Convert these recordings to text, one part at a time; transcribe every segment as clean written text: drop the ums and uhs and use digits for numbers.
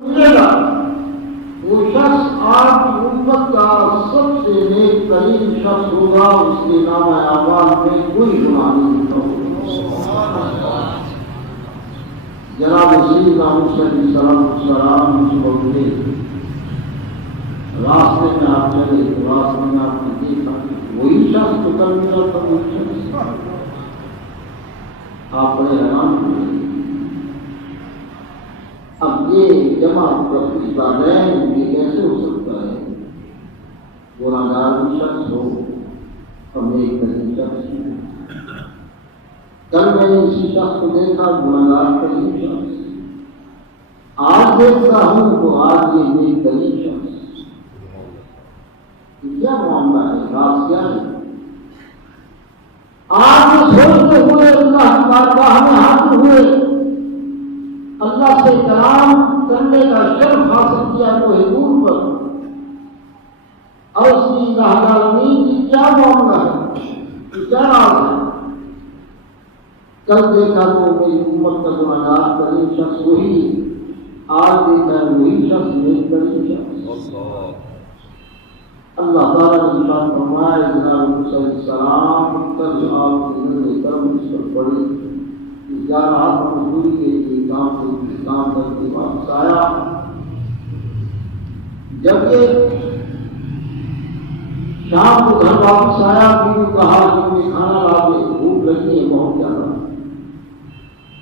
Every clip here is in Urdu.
وہ شخص آپ کی امت کا سب سے نیک ترین شخص ہوگا، اس کے نام اعمال میں کوئی گناہ نہیں ہوگا۔ جناب سیدنا موسیٰ علیہ السلام صبح اٹھے، راستے میں آپ چلے تو راستے میں آپ نے دیکھا وہی شخص تو کل ملا تھا، وہی شخص آپ بڑے حیران ہوئے۔ اب یہ جماعت کا اسلام یہ کیسے ہو سکتا ہے؟ گناہگار بھی شخص ہو اور نیک ترین شخص ہو۔ کل میں نے اسی شخص کو دیکھا، گناہگار ترین شخص، آج دیکھتا ہوں تو آج یہ نیک ترین شخص۔ کیا معاملہ ہے؟ راز کیا ہے؟ آج سوچتے ہوئے اللہ کی بارگاہ میں حاضر ہوئے، اللہ سے کلام کرنے کا شرف حاصل کیا کوہ طور پر، اور اس کی راہداری کی کیا معاملہ ہے، کیا راز ہے؟ کل دیکھا تو میری امت کا گناہگار ترین شخص وہی، آج دیکھا وہی شخص نیک ترین شخص۔ اللہ تعالیٰ نے ارشاد فرمایا، جناب موسیٰ علیہ السلام کل آپ کی نظر کرم اس پر پڑی، 11 ہاتھ مزدوری کے لیے کام کر کے واپس آیا۔ جبکہ شام کو گھر واپس آیا، بیوی کو کہا کہ مجھے کھانا لا دے، بھوک لگی ہے بہت زیادہ۔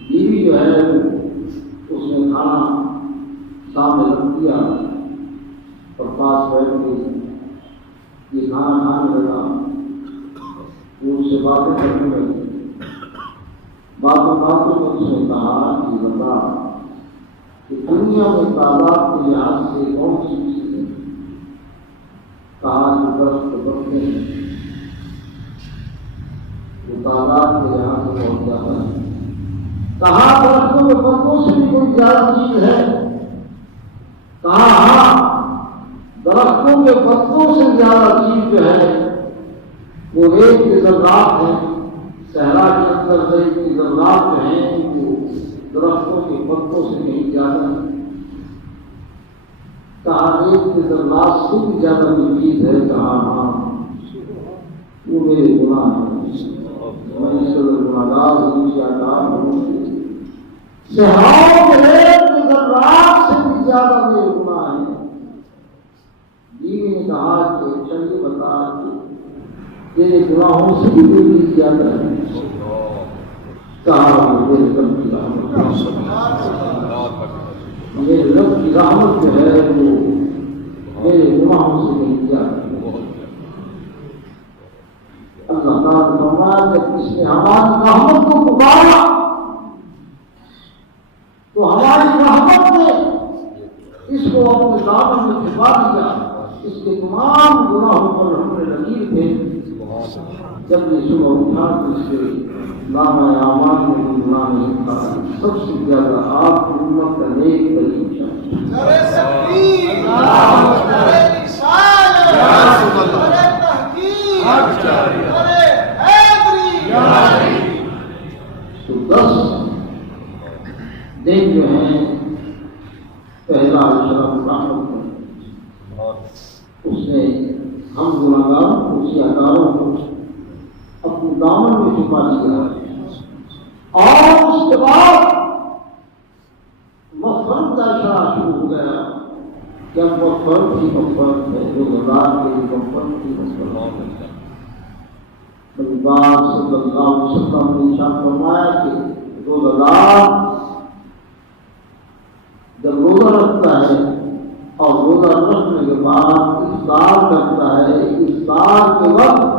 بیوی جو ہے اس نے کھانا سامنے رکھ دیا اور پاس بیٹھ گئی، یہ کھانا کھانے لگا، وہ اس سے باتیں کرنے لگی۔ باتوں میں اس نے کہا کہ بتا کہ دنیا میں تعداد کے لحاظ سے کون سی چیز ہے؟ کہا کہ درخت پتے ہیں، وہ تعداد کے لحاظ سے بہت زیادہ ہے۔ کہا درختوں کے پتوں سے بھی کوئی زیادہ چیز ہے؟ کہا ہاں، درختوں کے پتوں سے زیادہ چیز جو ہے وہ ریت کے ذرات ہیں، صحرا کے اندر ریت کے ذرات جو ہیں وہ درختوں کے پتوں سے نہیں زیادہ ہے۔ کہا ریت کے ذرات سے بھی زیادہ کوئی چیز ہے؟ کہا ہاں، وہ میرے گناہ ہیں، میں اس قدر گناہگار ہوں، سیاہکار ہوں، صحراؤں کے ریت کے ذرات سے بھی زیادہ میرے گناہ ہیں۔ بیوی نے کہا کہ چلیے بتا کہ تیرے گناہوں سے بھی کوئی زیادہ ہے؟ کہا میرے رب کی رحمت، میرے رب کی رحمت جو ہے وہ میرے گناہوں سے نہیں زیادہ ہے۔ اللہ تعالیٰ نے فرمایا کہ اس نے ہماری رحمت کو پکارا تو ہماری رحمت نے اس کو اپنے دامن میں چھپا دیا۔ اس کے تمام گناہوں پر ہم نے لکیر تھے۔ جب یہ صبح اٹھا تو اس کے نام اعمال میں بھی گناہ نہیں تھا۔ سب سے زیادہ آپ کی امت کا نیک ترین شخص، تو 10 دن جو ہیں پہلا اشرف رحمت اس نے ہم گناہگاروں کو، سیاہکاروں کو اپنے دامن میں چھپا لیا، اور اس کے بعد مغفرت کا اشارہ شروع ہو گیا۔ جب مغفرت ہی مغفرت ہے، جو غزار کے لیے مغفرت ہی مغفرت ہے۔ نبی پاک صلی اللہ علیہ وسلم نے ارشاد فرمایا کہ روزہ جب روزہ رکھتا ہے اور روزہ رکھنے کے بعد افطار کرتا ہے، افطار کے وقت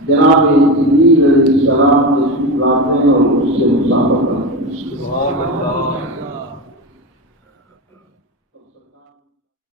جناب جبریل علیہ السلام تشریف لاتے ہیں اور اس سے مصافحہ کرتے ہیں۔